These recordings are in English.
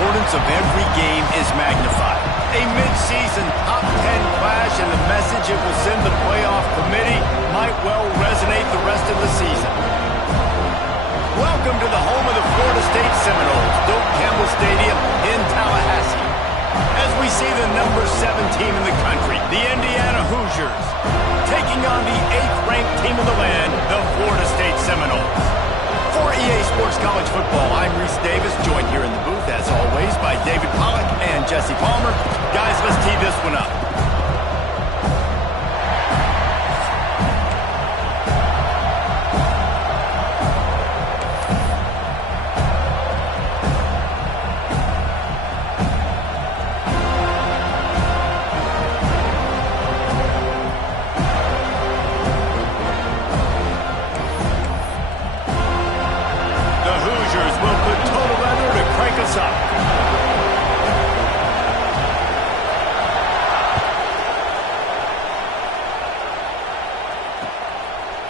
importance of every game is magnified. A mid-season top 10 clash and the message it will send the playoff committee might well resonate the rest of the season. Welcome to the home of the Florida State Seminoles, Doak Campbell Stadium in Tallahassee. As we see the number 7 team in the country, the Indiana Hoosiers, taking on the 8th-ranked team of the land, the Florida State Seminoles. For EA Sports College Football, I'm Reese Davis, joined here in the booth, as always, by David Pollack and Jesse Palmer. Guys, let's tee this one up.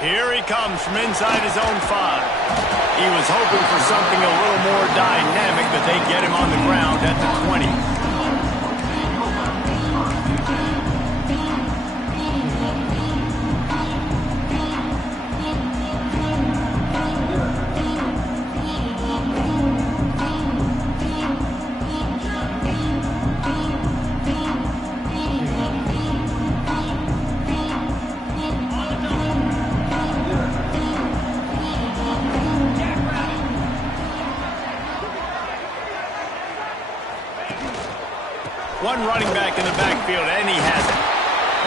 Here he comes from inside his own 5. He was hoping for something a little more dynamic, but they get him on the ground at the 20. One running back in the backfield, and he has it.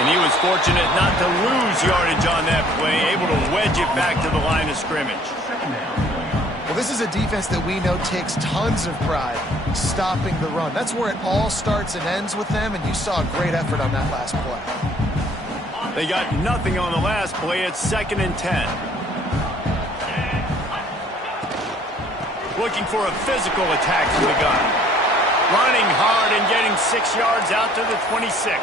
And he was fortunate not to lose yardage on that play, able to wedge it back to the line of scrimmage. Well, this is a defense that we know takes tons of pride stopping the run. That's where it all starts and ends with them, and you saw a great effort on that last play. They got nothing on the last play. It's 2nd and 10. Looking for a physical attack from the gun. Running hard and getting 6 yards out to the 26.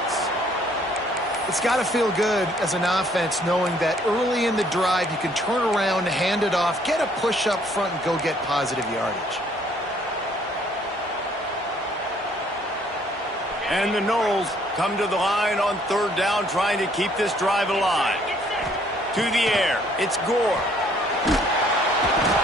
It's got to feel good as an offense knowing that early in the drive you can turn around, hand it off, get a push up front, and go get positive yardage. And the Noles come to the line on 3rd down, trying to keep this drive alive. To the air, it's Gore.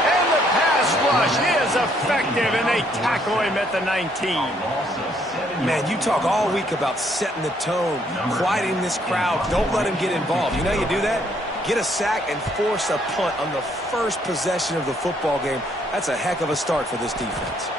And the pass rush is effective, and they tackle him at the 19. Man, you talk all week about setting the tone, quieting this crowd. Don't let him get involved. You know how you do that? Get a sack and force a punt on the first possession of the football game. That's a heck of a start for this defense.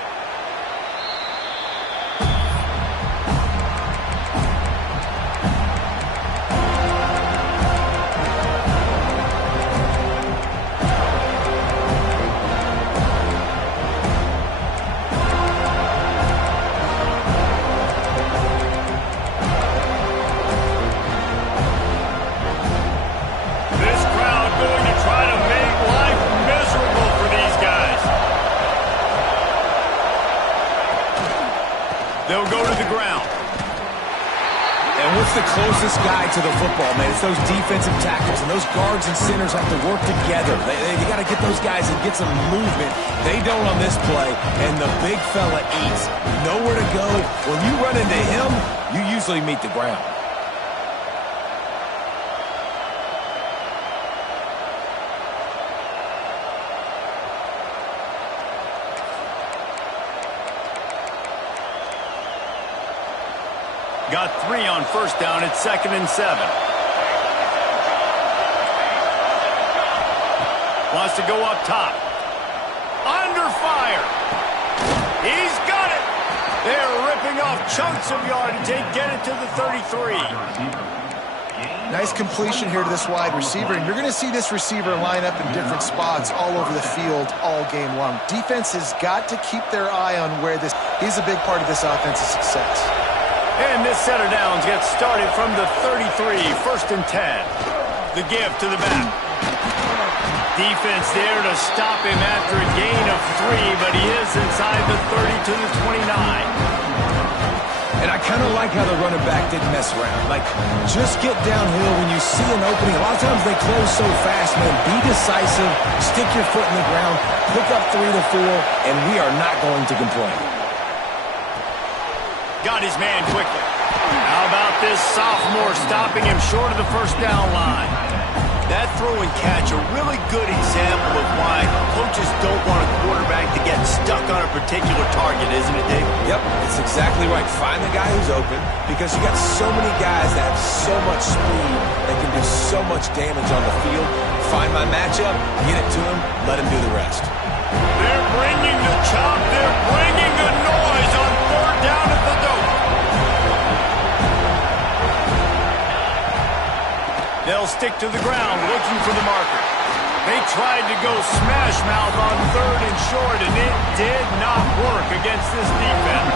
They'll go to the ground. And what's the closest guy to the football, man? It's those defensive tackles, and those guards and centers have to work together. You got to get those guys and get some movement. They don't on this play, and the big fella eats. Nowhere to go. When you run into him, you usually meet the ground. Got 3 on 1st down. It's 2nd and 7. Wants to go up top. Under fire. He's got it. They're ripping off chunks of yardage. They get it to the 33. Nice completion here to this wide receiver, and you're going to see this receiver line up in different spots all over the field all game long. Defense has got to keep their eye on where he's a big part of this offense's success. And this set of downs gets started from the 33, 1st and 10. The give to the back. Defense there to stop him after a gain of 3, but he is inside the 30 to the 29. And I kind of like how the running back didn't mess around. Like, just get downhill when you see an opening. A lot of times they close so fast, man. Be decisive, stick your foot in the ground, pick up 3 to 4, and we are not going to complain. got his man quickly. How about this sophomore stopping him short of the first down line? That throw and catch, a really good example of why coaches don't want a quarterback to get stuck on a particular target, isn't it, Dave? Yep, it's exactly right. Find the guy who's open, because you got so many guys that have so much speed that can do so much damage on the field. Find my matchup, get it to him, let him do the rest. They're bringing the chop, they're bringing the noise on third down at the dope. They'll stick to the ground looking for the marker. They tried to go smash mouth on third and short, and it did not work against this defense.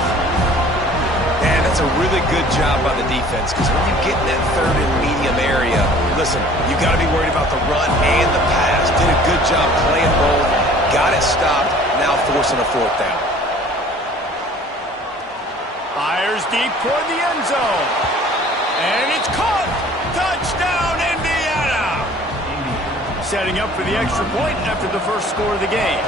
And that's a really good job by the defense, because when you get in that third and medium area, listen, you got to be worried about the run and the pass. Did a good job playing both, got it stopped, now forcing a fourth down. Fires deep toward the end zone. And it's caught. Touchdown, Indiana! Setting up for the extra point after the first score of the game.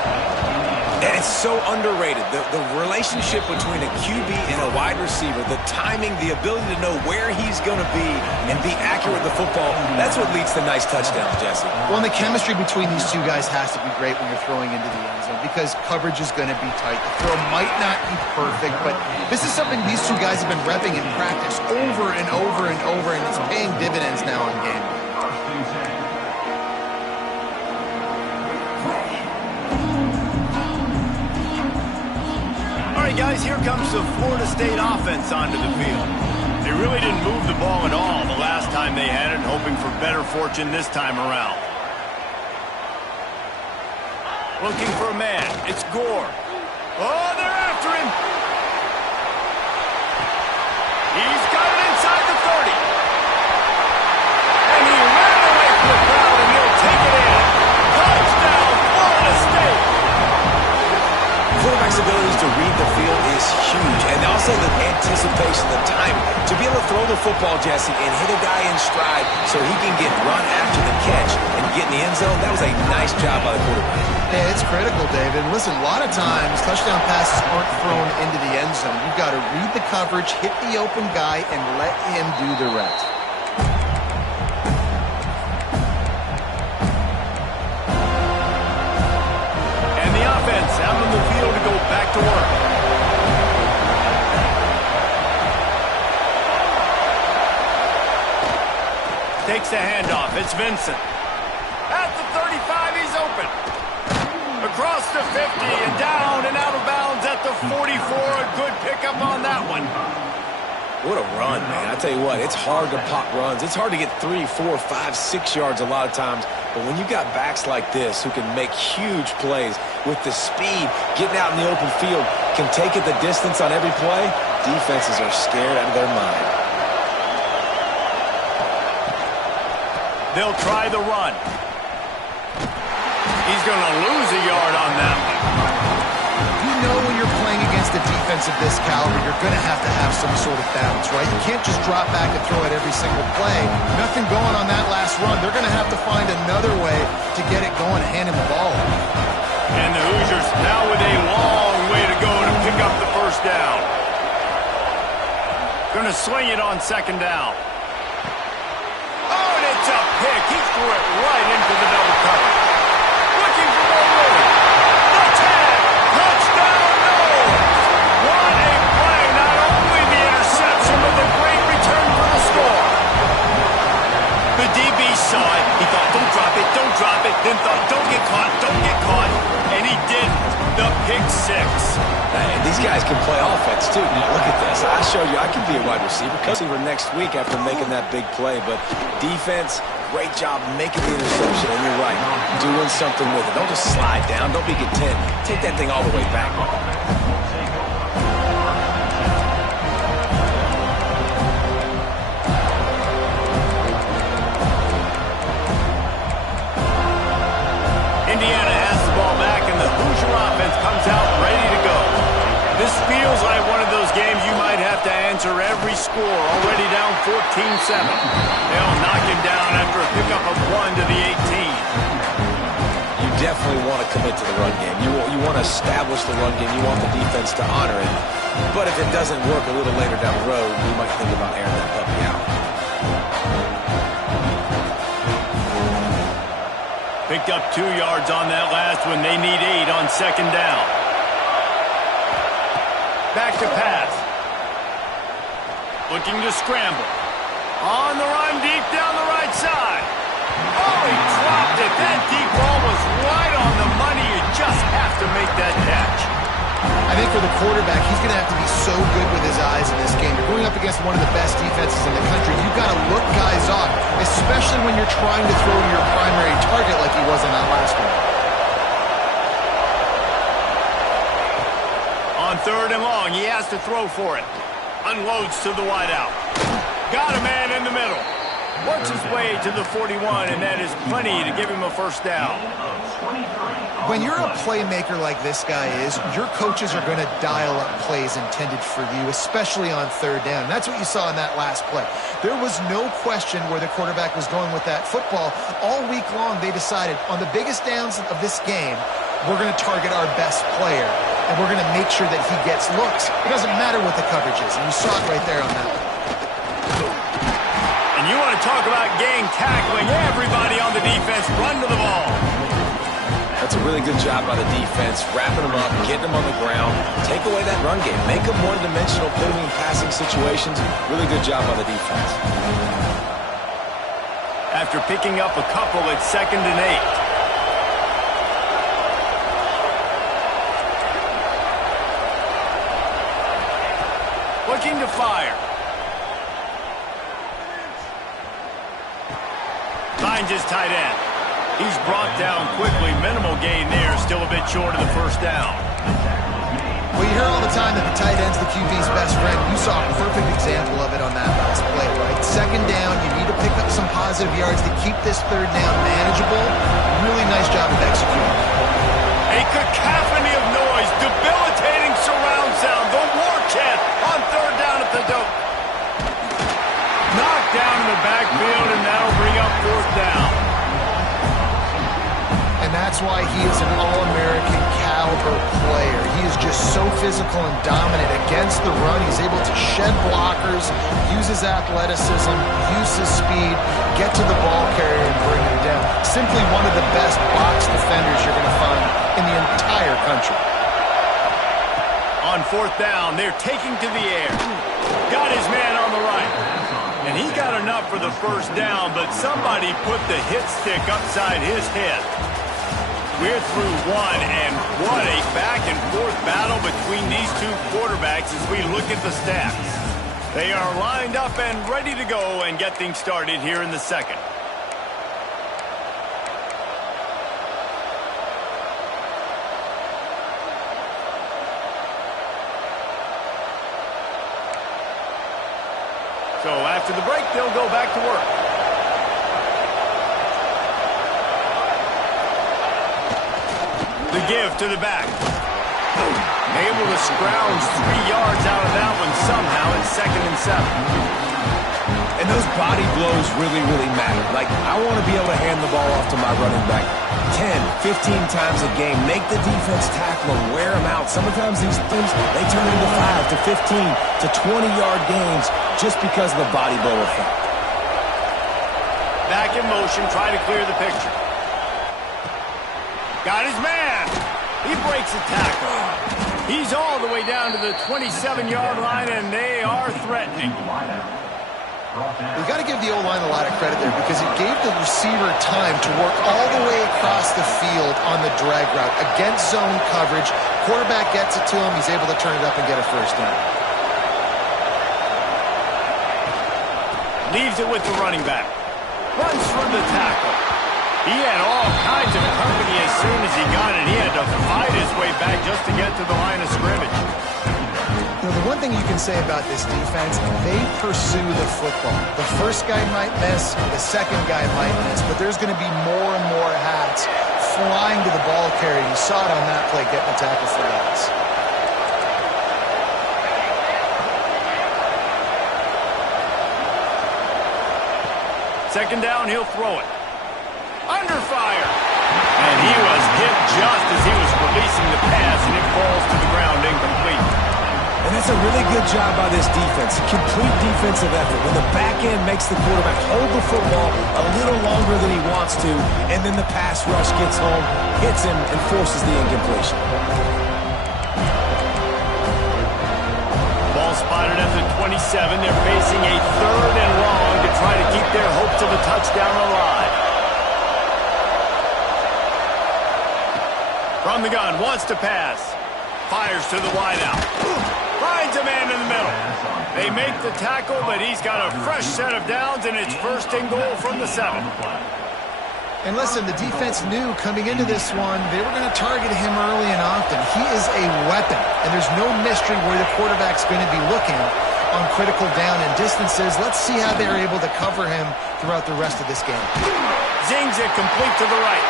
And it's so underrated. The relationship between a QB and a wide receiver, the timing, the ability to know where he's going to be and be accurate with the football, that's what leads to nice touchdowns, Jesse. Well, and the chemistry between these two guys has to be great when you're throwing into the end zone, because coverage is going to be tight. The throw might not be perfect, but this is something these two guys have been repping in practice over and over and over, and it's paying dividends now in game. All right, guys, here comes the Florida State offense onto the field. They really didn't move the ball at all the last time they had it, hoping for better fortune this time around. Looking for a man. It's Gore. Oh, they're after him. He's got it inside the 30. And he ran away from the crowd, and he'll take it in. Touchdown, Florida State. Quarterback's abilities to read the field is huge, and also the anticipation, the time to be able to throw the football, Jesse, and hit a guy in stride so he can get run after the catch and get in the end zone. That was a nice job by the quarterback. Yeah, it's critical, David. And listen, a lot of times touchdown passes aren't thrown into the end zone. You've got to read the coverage, hit the open guy, and let him do the rest. Offense out on the field to go back to work. Takes the handoff. It's Vincent. At the 35, he's open. Across the 50 and down and out of bounds at the 44. A good pickup on that one. What a run, man. I tell you what, it's hard to pop runs. It's hard to get 3, 4, 5, 6 yards a lot of times. But when you got backs like this who can make huge plays with the speed, getting out in the open field, can take it the distance on every play, defenses are scared out of their mind. They'll try the run. He's going to lose a yard on that one. You know when you're playing against a defense of this caliber, you're going to have some sort of balance, right? You can't just drop back and throw it every single play. Nothing going on that last run. They're going to have to find another way to get it going and hand him the ball. And the Hoosiers now with a long way to go to pick up the first down. Going to swing it on second down. Oh, and it's a pick. He threw it right into the double cover. Looking for more room. The tag. Touchdown, no. What a play. Not only the interception, but the great return for the score. The DB saw it. He thought, don't drop it, don't drop it. Then thought, don't get caught, don't get caught. And he didn't. The pick six. Hey, these guys can play offense, too. Now, look at this. I showed you I can be a wide receiver next week after making that big play. But defense, great job making the interception. And you're right, doing something with it. Don't just slide down. Don't be content. Take that thing all the way back. Indiana has the ball back, and the Hoosier offense comes out ready to go. This feels like one of those games you might have to answer every score. Already down 14-7. They'll knock him down after a pickup of 1 to the 18. You definitely want to commit to the run game. You want to establish the run game. You want the defense to honor it. But But if it doesn't work a little later down the road, you might think about airing that puppy out. Picked up 2 yards on that last one. They need 8 on second down. Back to pass. Looking to scramble. On the run, deep down the right side. Oh, he dropped it. That deep ball was right on the money. You just have to make that catch. I think for the quarterback, he's going to have to be so good with his eyes in this game. You're going up against one of the best defenses in the country. You've got to look guys off, especially when you're trying to throw your primary target like he was on that last one. On third and long, he has to throw for it. Unloads to the wideout. Got a man in the middle. Works his way to the 41, and that is plenty to give him a first down. When you're a playmaker like this guy is, your coaches are going to dial up plays intended for you, especially on third down. And that's what you saw in that last play. There was no question where the quarterback was going with that football. All week long, they decided on the biggest downs of this game, we're going to target our best player, and we're going to make sure that he gets looks. It doesn't matter what the coverage is, and you saw it right there on that one. And you want to talk about gang tackling, everybody on the defense run to the ball. That's a really good job by the defense, wrapping them up, getting them on the ground, take away that run game, make them one-dimensional, put them in passing situations. Really good job by the defense. After picking up a couple, it's 2nd and 8. Looking to fire. Finds his tight end. He's brought down quickly. Minimal gain there. Still a bit short of the first down. Well, you hear all the time that the tight end's the QB's best friend. You saw a perfect example of it on that last play, right? Second down, you need to pick up some positive yards to keep this third down manageable. Really nice job of executing. A cacophony of noise. Debilitating surround sound. The war chant on third down at the dope. Knocked down in the backfield, and that'll bring up fourth down. And that's why he is an all-American caliber player. He is just so physical and dominant against the run. He's able to shed blockers, use his athleticism, use his speed, get to the ball carrier and bring him down. Simply one of the best box defenders you're going to find in the entire country. On fourth down, they're taking to the air. Got his man on the right. And he got enough for the first down, but somebody put the hit stick upside his head. We're through one, and what a back-and-forth battle between these two quarterbacks as we look at the stats. They are lined up and ready to go and get things started here in the second. So after the break, they'll go back to work. The give to the back. Able to scrounge 3 yards out of that one somehow. It's 2nd and 7. And those body blows really, really matter. Like, I want to be able to hand the ball off to my running back 10, 15 times a game. Make the defense tackle them, wear them out. Sometimes these things, they turn into 5 to 15 to 20-yard games just because of the body blow effect. Back in motion, try to clear the picture. Got his man. He breaks a tackle. He's all the way down to the 27-yard line, and they are threatening. We've got to give the O-line a lot of credit there because it gave the receiver time to work all the way across the field on the drag route against zone coverage. Quarterback gets it to him. He's able to turn it up and get a first down. Leaves it with the running back. Runs for the tackle. He had all kinds of company as soon as he got it. He had to fight his way back just to get to the line of scrimmage. You know, the one thing you can say about this defense, they pursue the football. The first guy might miss, the second guy might miss, but there's going to be more and more hats flying to the ball carrier. You saw it on that play, getting the tackle for loss. Second down, he'll throw it. Under fire. And he was hit just as he was releasing the pass, and it falls to the ground incomplete. And that's a really good job by this defense. Complete defensive effort. When the back end makes the quarterback hold the football a little longer than he wants to, and then the pass rush gets home, hits him, and forces the incompletion. Ball spotted at the 27. They're facing a 3rd and long to try to keep their hopes of a touchdown alive. From the gun, wants to pass. Fires to the wideout. Finds a man in the middle. They make the tackle, but he's got a fresh set of downs, and it's 1st and goal from the 7. And listen, the defense knew coming into this one, they were going to target him early and often. He is a weapon, and there's no mystery where the quarterback's going to be looking on critical down and distances. Let's see how they're able to cover him throughout the rest of this game. Zings it complete to the right.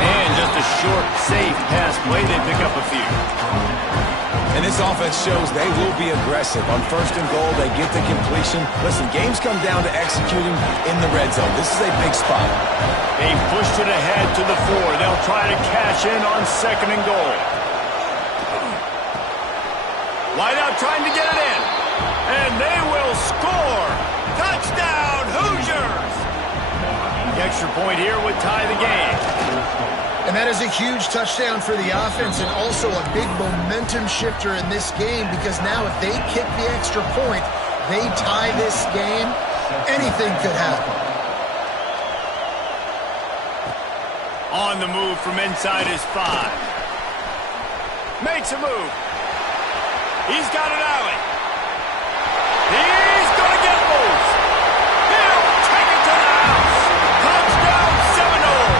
And just a short, safe pass play. They pick up a few. And this offense shows they will be aggressive. On 1st and goal, they get the completion. Listen, games come down to executing in the red zone. This is a big spot. They pushed it ahead to the 4. They'll try to cash in on 2nd and goal. Wideout trying to get it in. And they will score. Touchdown, Hoosiers! The extra point here would tie the game. And that is a huge touchdown for the offense and also a big momentum shifter in this game, because now if they kick the extra point, they tie this game, anything could happen. On the move from inside his 5. Makes a move. He's got an alley. He's going to get loose. He'll take it to the house. Touchdown, Seminoles.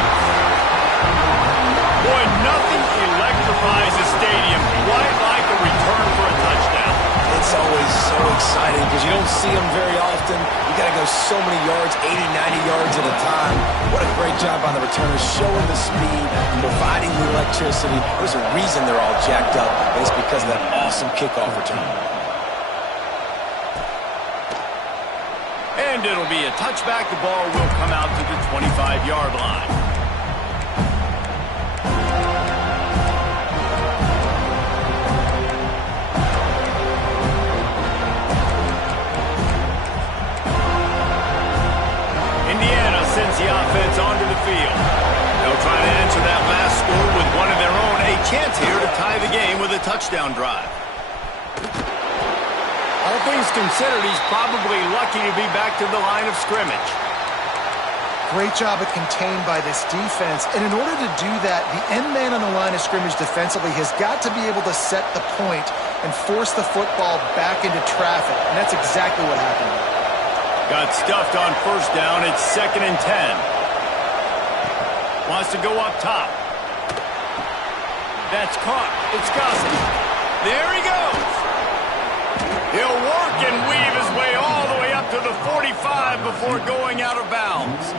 Boy, nothing electrifies a stadium quite like a return for a touchdown. It's always so exciting because you don't see them very often. You got to go so many yards, 80, 90 yards at a time. What a great job by the returners, showing the speed, providing the electricity. There's a reason they're all jacked up, and it's because of that awesome kickoff return. And it'll be a touchback. The ball will come out to the 25-yard line. Indiana sends the offense onto the field. They'll try to answer that last score with one of their own. A chance here to tie the game with a touchdown drive. All things considered, he's probably lucky to be back to the line of scrimmage. Great job of contained by this defense. And in order to do that, the end man on the line of scrimmage defensively has got to be able to set the point and force the football back into traffic. And that's exactly what happened. Got stuffed on 1st down. It's 2nd and 10. Wants to go up top. That's caught. It's Gossett. There he goes. He'll work and weave his way all the way up to the 45 before going out of bounds.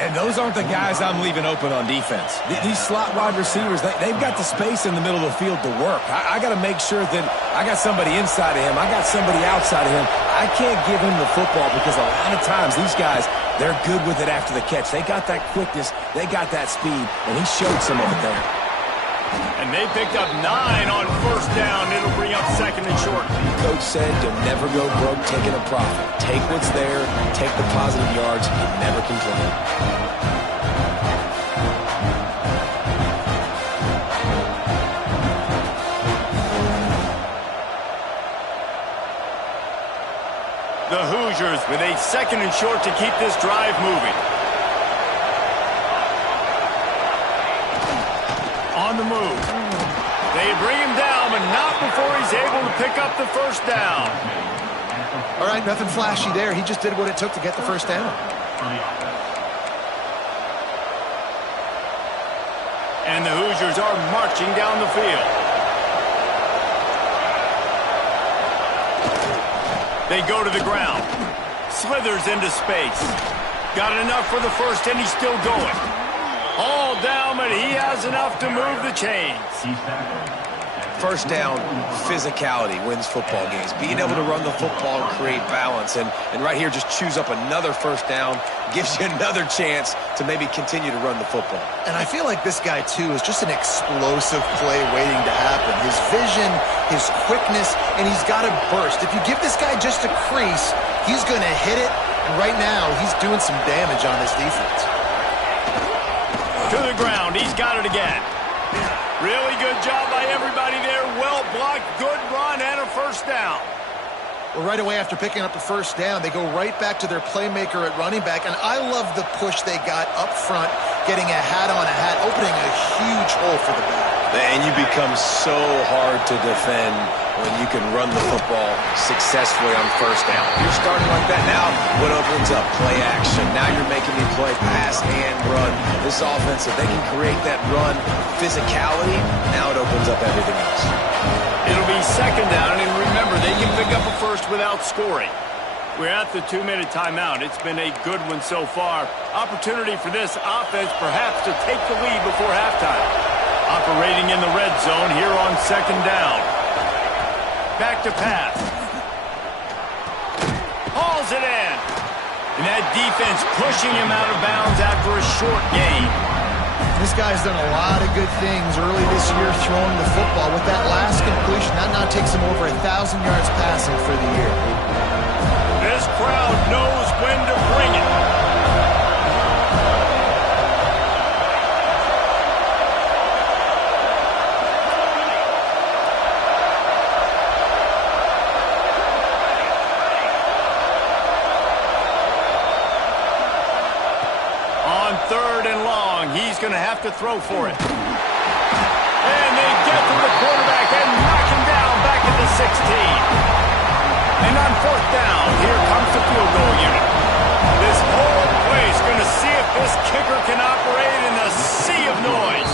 And those aren't the guys I'm leaving open on defense. These slot wide receivers, they've got the space in the middle of the field to work. I got to make sure that I got somebody inside of him. I got somebody outside of him. I can't give him the football because a lot of times these guys, they're good with it after the catch. They got that quickness. They got that speed, and he showed some of it there. And they picked up 9 on 1st down. It'll bring up 2nd and short. Coach said you'll never go broke taking a profit. Take what's there, take the positive yards, and never complain. The Hoosiers with a 2nd and short to keep this drive moving. On the move. They bring him down, but not before he's able to pick up the 1st down. All right, nothing flashy there. He just did what it took to get the 1st down. And the Hoosiers are marching down the field. They go to the ground. Slithers into space. Got enough for the 1st, and he's still going. All down, but he has enough to move the chains. First down, physicality wins football games. Being able to run the football and create balance. And right here, just choose up another first down, gives you another chance to maybe continue to run the football. And I feel like this guy, too, is just an explosive play waiting to happen. His vision, his quickness, and he's got to burst. If you give this guy just a crease, he's going to hit it. And right now, he's doing some damage on this defense. To the ground. He's got it again. Really good job by everybody there. Well blocked, good run, and a first down. Well, right away after picking up a first down, they go right back to their playmaker at running back. And I love the push they got up front, getting a hat on a hat, opening a huge hole for the back. And you become so hard to defend when you can run the football successfully on first down. You're starting like that now. What opens up? Play action. Now you're making me play pass and run. This offense, if they can create that run physicality, now it opens up everything else. It'll be second down, and remember, they can pick up a first without scoring. We're at the 2-minute timeout. It's been a good one so far. Opportunity for this offense perhaps to take the lead before halftime. Operating in the red zone here on second down. Back to pass. Hauls it in. And that defense pushing him out of bounds after a short gain. This guy's done a lot of good things early this year throwing the football. With that last completion, that now takes him over 1,000 yards passing for the year. This crowd knows when to bring it. Third and long. He's going to have to throw for it. And they get to the quarterback and knock him down back at the 16. And on fourth down, here comes the field goal unit. This whole place going to see if this kicker can operate in a sea of noise.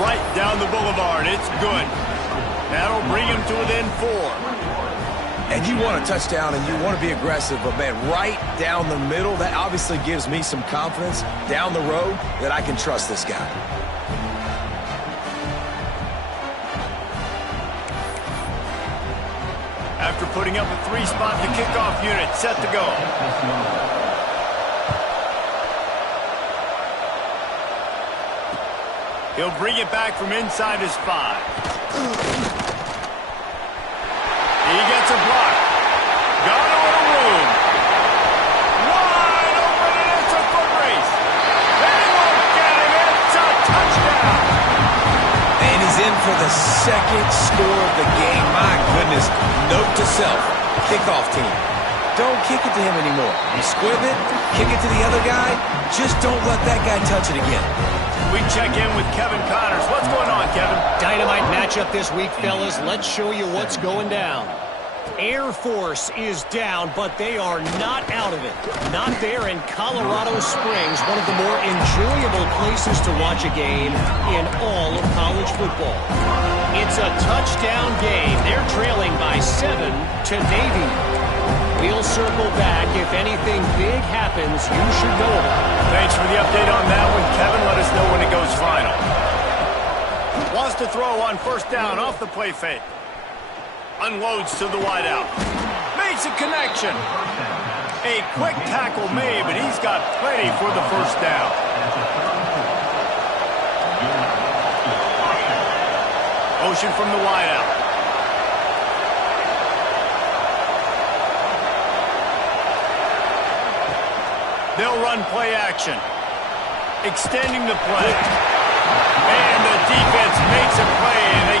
Right down the boulevard. It's good. That'll bring him to within 4. And you want a touchdown and you want to be aggressive, but man, right down the middle, that obviously gives me some confidence down the road that I can trust this guy. After putting up a 3-spot, the kickoff unit set to go. He'll bring it back from inside his 5. He gets a block. Got a little room. Wide open, and it's a foot race. They look at him. It's a touchdown. And he's in for the second score of the game. My goodness. Note to self, kickoff team. Don't kick it to him anymore. You squib it, kick it to the other guy. Just don't let that guy touch it again. We check in with Kevin Connors. What's going on, Kevin? Dynamite matchup this week, fellas. Let's show you what's going down. Air Force is down, but they are not out of it. Not there in Colorado Springs, one of the more enjoyable places to watch a game in all of college football. It's a touchdown game. They're trailing by 7 to Navy. We'll circle back. If anything big happens, you should know about it. Thanks for the update on that one, Kevin. Let us know when it goes final. Wants to throw on first down off the play fake. Unloads to the wideout. Makes a connection. A quick tackle made, but he's got plenty for the first down. Motion from the wideout. They'll run play action. Extending the play. And the defense makes a play, and they